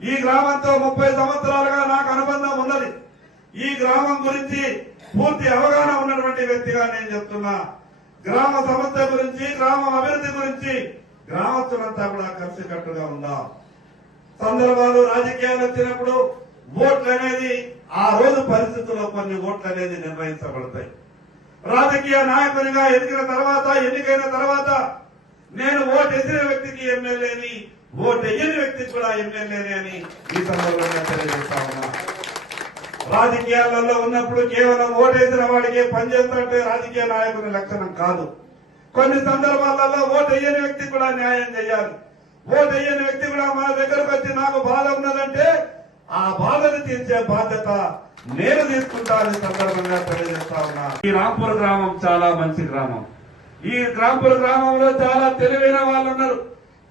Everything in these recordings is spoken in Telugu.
ఈ గ్రామంతో ముప్పై సంవత్సరాలుగా నాకు అనుబంధం ఉన్నది. ఈ గ్రామం గురించి పూర్తి అవగాహన ఉన్నటువంటి వ్యక్తిగా నేను చెప్తున్నా. గ్రామ సమస్య గురించి గ్రామ అభివృద్ధి గురించి గ్రామస్తులంతా కూడా కలిసికట్టుగా ఉందాం. సందర్భాలు రాజకీయాలు వచ్చినప్పుడు ఓట్లు అనేది ఆ రోజు పరిస్థితుల్లో కొన్ని ఓట్లు అనేది నిర్వహించబడతాయి. రాజకీయ నాయకునిగా ఎదిగిన తర్వాత ఎన్నికైన తర్వాత నేను ఓటు ఎదిగిన వ్యక్తికి ఎమ్మెల్యేని ఓటు వేయని వ్యక్తి కూడా ఎమ్మెల్యేనే అని ఈ సందర్భంగా తెలియజేస్తా ఉన్నా. రాజకీయాలలో ఉన్నప్పుడు కేవలం ఓటేసిన వాడికే పనిచేస్తుంటే రాజకీయ నాయకుని లక్షణం కాదు. కొన్ని సందర్భాలలో ఓటు వేయని వ్యక్తి కూడా న్యాయం చేయాలి ఓటు వేయని వ్యక్తి కూడా మన దగ్గరకు వచ్చి నాకు బాధ ఉన్నదంటే ఆ బాధను తీర్చే బాధ్యత నేను తీసుకుంటాను సందర్భంగా తెలియజేస్తా ఉన్నా. ఈ రాంపూర్ గ్రామం చాలా మంచి గ్రామం. ఈ రాంపూర్ గ్రామంలో చాలా తెలివైన వాళ్ళు ఉన్నారు.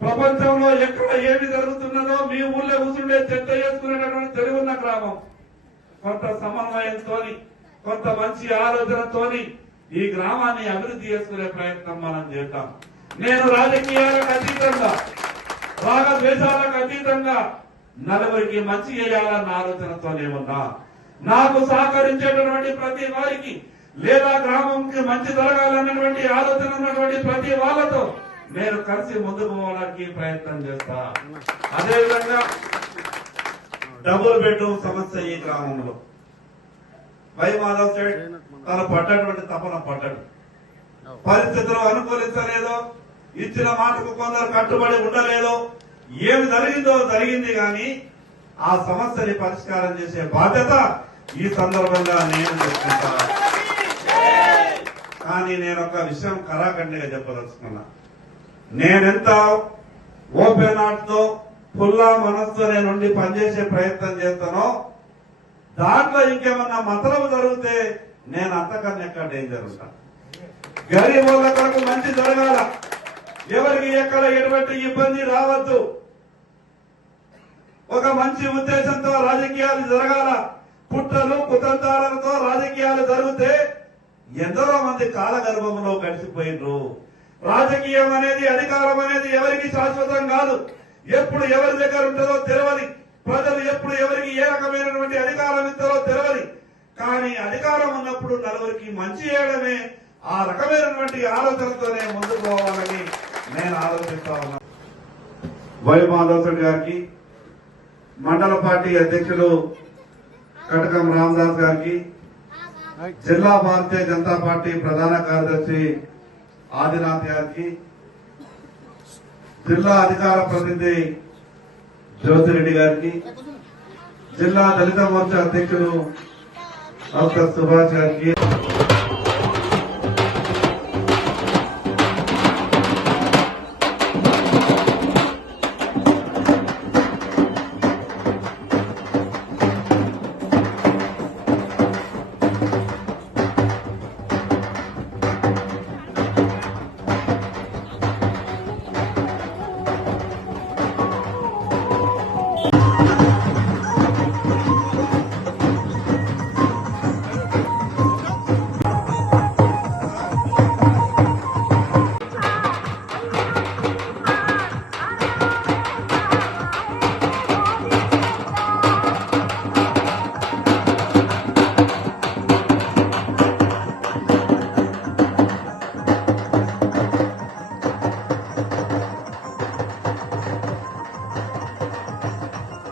ప్రపంచంలో ఎక్కడ ఏమి జరుగుతున్నదో మీ ఊళ్ళో కూర్చుండే చెత్త చేసుకునేటటువంటి తెలివున్న గ్రామం. కొంత సమన్వయంతో కొంత మంచి ఆలోచనతోని ఈ గ్రామాన్ని అభివృద్ధి చేసుకునే ప్రయత్నం మనం చేద్దాం. నేను రాజకీయాలకు అతీతంగా రాగద్వేషాలకు అతీతంగా నలుగురికి మంచి చేయాలన్న ఆలోచనతోనే ఉన్నా. నాకు సహకరించేటటువంటి ప్రతి వారికి లేదా గ్రామంకి మంచి జరగాలన్నటువంటి ఆలోచన ఉన్నటువంటి ప్రతి వాళ్ళతో నేను కలిసి ముందుకు పోవడానికి ప్రయత్నం చేస్తా. అదేవిధంగా డబుల్ బెడ్రూమ్ సమస్య ఈ గ్రామంలో. వై మాధవ్ సేడ్ తను పడ్డటువంటి తపన పడ్డాడు. పరిస్థితులు అనుకూలించలేదు. ఇచ్చిన మాటకు కొందరు కట్టుబడి ఉండలేదో. ఏమి జరిగిందో జరిగింది గాని ఆ సమస్యని పరిష్కారం చేసే బాధ్యత ఈ సందర్భంగా నేను చెప్తుంటా కానీ నేను ఒక విషయం కరాఖండిగా చెప్పదలుచుకున్నా. నేనెంత ఓపెన్ హార్ట్తో ఫుల్లా మనస్సు నేనుండి పనిచేసే ప్రయత్నం చేస్తానో దాంట్లో ఇంకేమన్నా మతలబు జరిగితే నేను అంతకన్నా ఎక్కడ డేంజర్ ఉంటా? గరీబ్ వాళ్ళ కొరకు మంచి జరగాల. ఎవరికి ఎక్కడ ఎటువంటి ఇబ్బంది రావద్దు. ఒక మంచి ఉద్దేశంతో రాజకీయాలు జరగాల. కుట్రలు కుతంత్రాలతో రాజకీయాలు జరిగితే ఎందరో మంది కాలగర్భంలో గడిచిపోయినరు రాజకీయం అనేది అధికారం అనేది ఎవరికి శాశ్వతం కాదు. ఎప్పుడు ఎవరి దగ్గర ఉంటుందో తెలియదు ప్రజలు ఎప్పుడు ఎవరికి ఏ రకమైనటువంటి అధికారం ఇస్తారో తెలియదు కానీ అధికారం ఉన్నప్పుడు నలుగురికి మంచి చేయడమే ఆ రకమైనటువంటి ఆలోచనతోనే ముందుకు పోవాలని నేను ఆలోచిస్తా ఉన్నా. వై మాధవ్ గారికి మండల పార్టీ అధ్యక్షులు కటకం రామదాస్ గారికి జిల్లా భారతీయ జనతా పార్టీ ప్రధాన కార్యదర్శి ఆదినాథ్ గారికి జిల్లా అధికార ప్రతినిధి జ్యోతిరెడ్డి గారికి జిల్లా దళిత మోర్చా అధ్యక్షుడు డాక్టర్ సుభాష్ గారికి.